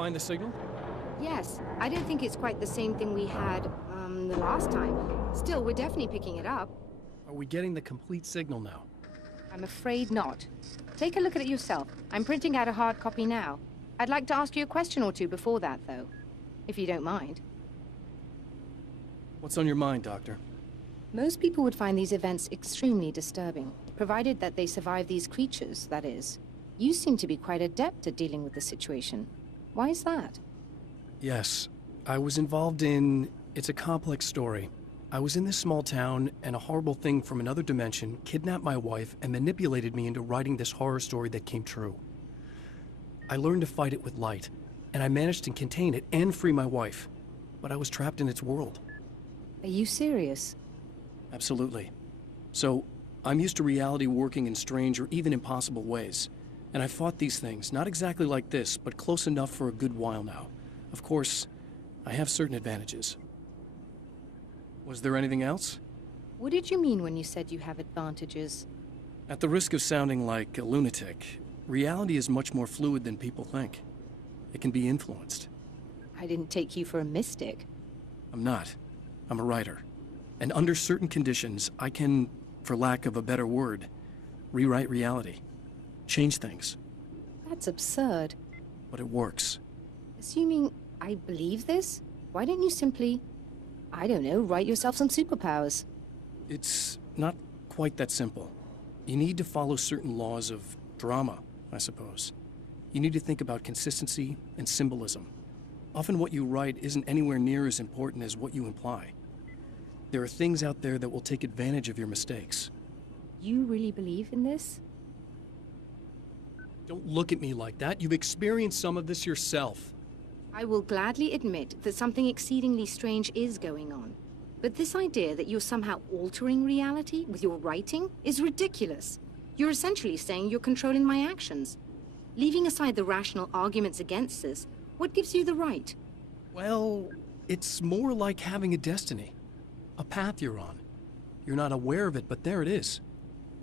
find the signal? Yes, I don't think it's quite the same thing we had, the last time. Still, we're definitely picking it up. Are we getting the complete signal now? I'm afraid not. Take a look at it yourself. I'm printing out a hard copy now. I'd like to ask you a question or two before that, though. If you don't mind. What's on your mind, Doctor? Most people would find these events extremely disturbing, provided that they survive these creatures, that is. You seem to be quite adept at dealing with the situation. Why is that? Yes, I was involved in... It's a complex story. I was in this small town, and a horrible thing from another dimension kidnapped my wife and manipulated me into writing this horror story that came true. I learned to fight it with light, and I managed to contain it and free my wife. But I was trapped in its world. Are you serious? Absolutely. So, I'm used to reality working in strange or even impossible ways. And I fought these things, not exactly like this, but close enough for a good while now. Of course, I have certain advantages. Was there anything else? What did you mean when you said you have advantages? At the risk of sounding like a lunatic, reality is much more fluid than people think. It can be influenced. I didn't take you for a mystic. I'm not. I'm a writer. And under certain conditions, I can, for lack of a better word, rewrite reality. Change things. That's absurd. But it works. Assuming I believe this, why don't you simply, I don't know, write yourself some superpowers? It's not quite that simple. You need to follow certain laws of drama, I suppose. You need to think about consistency and symbolism. Often what you write isn't anywhere near as important as what you imply. There are things out there that will take advantage of your mistakes. You really believe in this? Don't look at me like that. You've experienced some of this yourself. I will gladly admit that something exceedingly strange is going on. But this idea that you're somehow altering reality with your writing is ridiculous. You're essentially saying you're controlling my actions. Leaving aside the rational arguments against this, what gives you the right? Well, it's more like having a destiny. A path you're on. You're not aware of it, but there it is.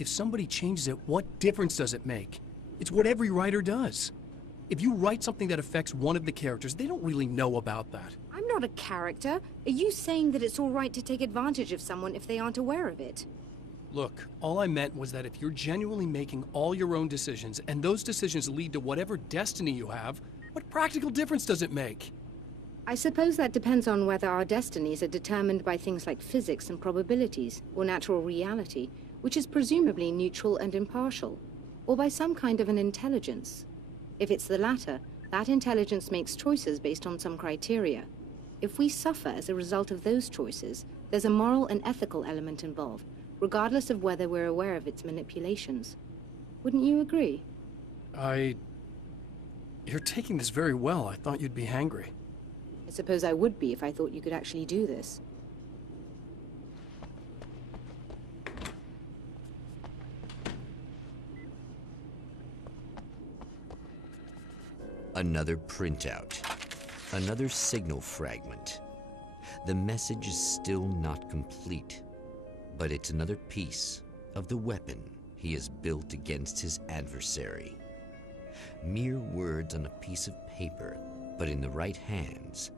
If somebody changes it, what difference does it make? It's what every writer does. If you write something that affects one of the characters, they don't really know about that. I'm not a character. Are you saying that it's all right to take advantage of someone if they aren't aware of it? Look, all I meant was that if you're genuinely making all your own decisions, and those decisions lead to whatever destiny you have, what practical difference does it make? I suppose that depends on whether our destinies are determined by things like physics and probabilities, or natural reality, which is presumably neutral and impartial, or by some kind of an intelligence. If it's the latter, that intelligence makes choices based on some criteria. If we suffer as a result of those choices, there's a moral and ethical element involved, regardless of whether we're aware of its manipulations. Wouldn't you agree? You're taking this very well. I thought you'd be hangry. I suppose I would be if I thought you could actually do this. Another printout. Another signal fragment. The message is still not complete, but it's another piece of the weapon he has built against his adversary. Mere words on a piece of paper, but in the right hands,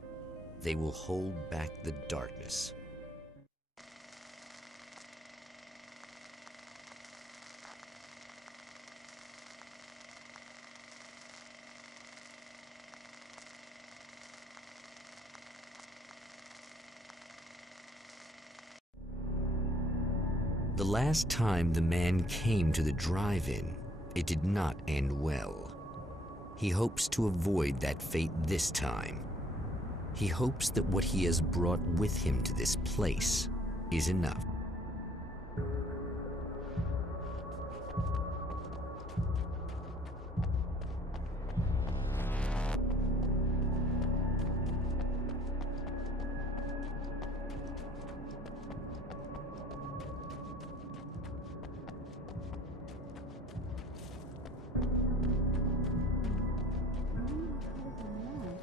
they will hold back the darkness. The last time the man came to the drive-in, it did not end well. He hopes to avoid that fate this time. He hopes that what he has brought with him to this place is enough.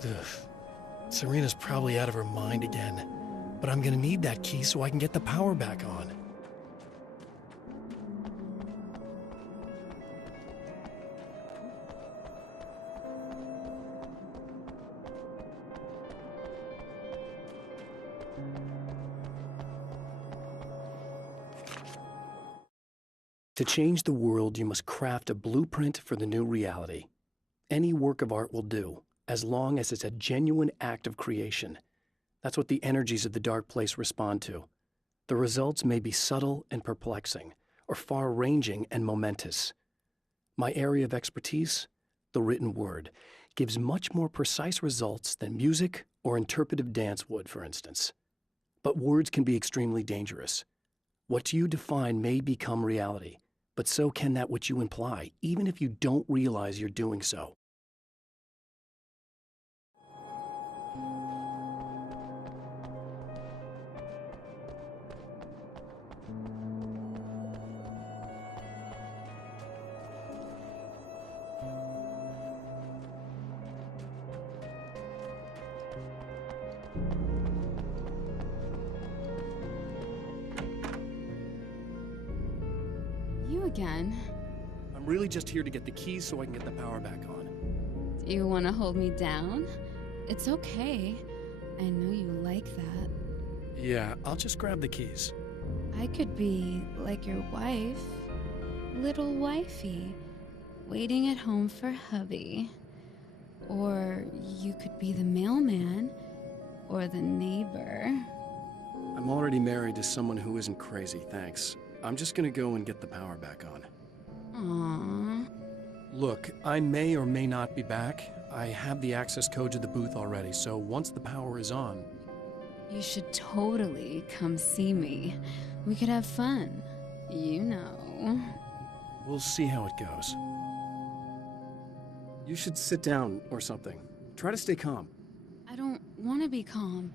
Ugh. Serena's probably out of her mind again. But I'm gonna need that key so I can get the power back on. To change the world, you must craft a blueprint for the new reality. Any work of art will do, as long as it's a genuine act of creation. That's what the energies of the dark place respond to. The results may be subtle and perplexing, or far-ranging and momentous. My area of expertise, the written word, gives much more precise results than music or interpretive dance would, for instance. But words can be extremely dangerous. What you define may become reality, but so can that which you imply, even if you don't realize you're doing so. You again? I'm really just here to get the keys so I can get the power back on. Do you want to hold me down? It's okay. I know you like that. Yeah, I'll just grab the keys. I could be like your wife. Little wifey. Waiting at home for hubby. Or you could be the mailman. Or the neighbor. I'm already married to someone who isn't crazy, thanks. I'm just gonna go and get the power back on. Aww. Look, I may or may not be back. I have the access code to the booth already, so once the power is on... You should totally come see me. We could have fun. You know. We'll see how it goes. You should sit down or something. Try to stay calm. I don't want to be calm.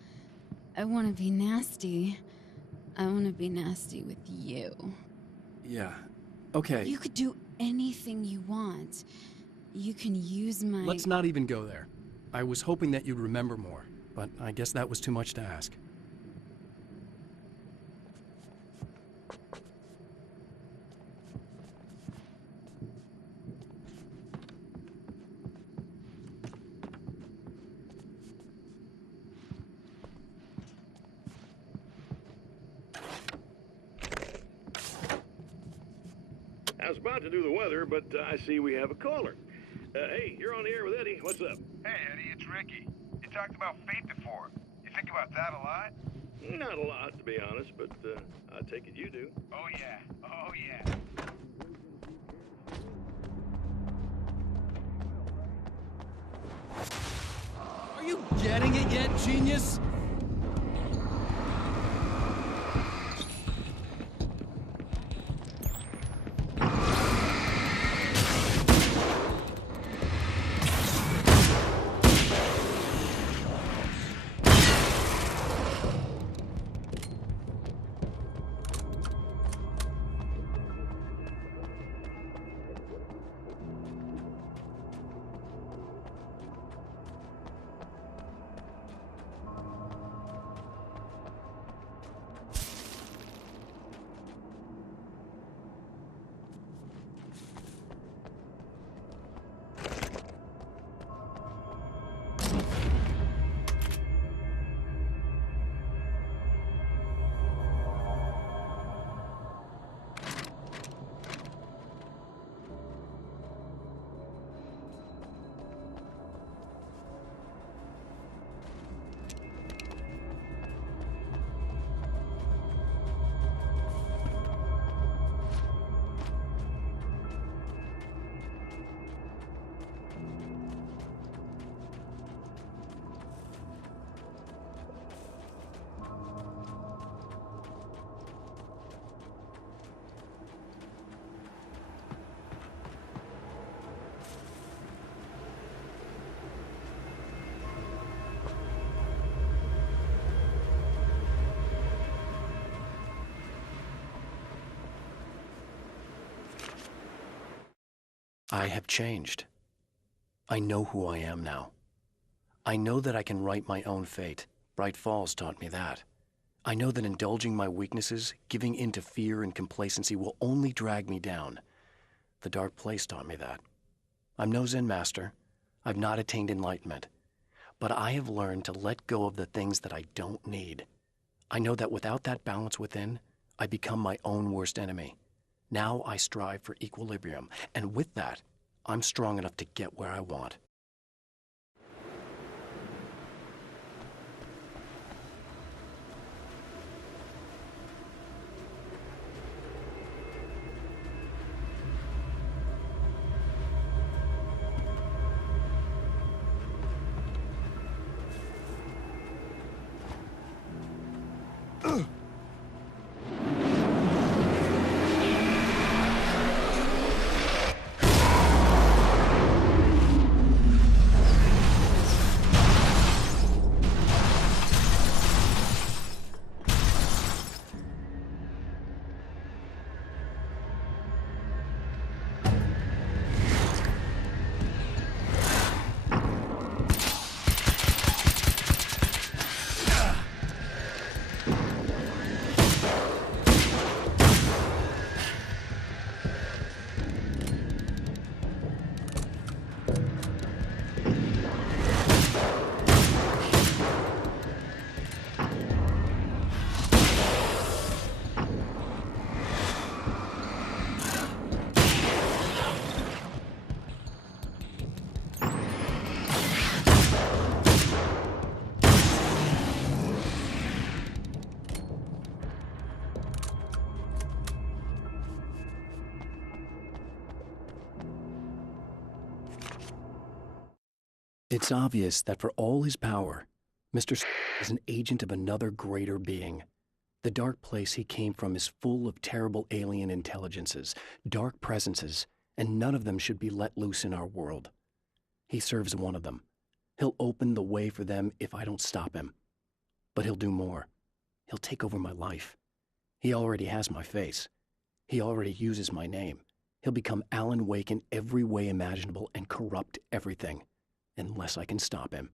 I want to be nasty. I want to be nasty with you. Yeah, okay. You could do anything you want. You can use my... Let's not even go there. I was hoping that you'd remember more, but I guess that was too much to ask. I was about to do the weather, but I see we have a caller. Hey, you're on the air with Eddie. What's up? Hey, Eddie, it's Ricky. You talked about fate before. You think about that a lot? Not a lot, to be honest, but I take it you do. Oh, yeah. Oh, yeah. Are you getting it yet, genius? I have changed. I know who I am now. I know that I can write my own fate. Bright Falls taught me that. I know that indulging my weaknesses, giving in to fear and complacency will only drag me down. The dark place taught me that. I'm no Zen master. I've not attained enlightenment. But I have learned to let go of the things that I don't need. I know that without that balance within, I become my own worst enemy. Now I strive for equilibrium, and with that, I'm strong enough to get where I want. It's obvious that for all his power, Mr. is an agent of another greater being. The dark place he came from is full of terrible alien intelligences, dark presences, and none of them should be let loose in our world. He serves one of them. He'll open the way for them if I don't stop him. But he'll do more. He'll take over my life. He already has my face. He already uses my name. He'll become Alan Wake in every way imaginable and corrupt everything. Unless I can stop him.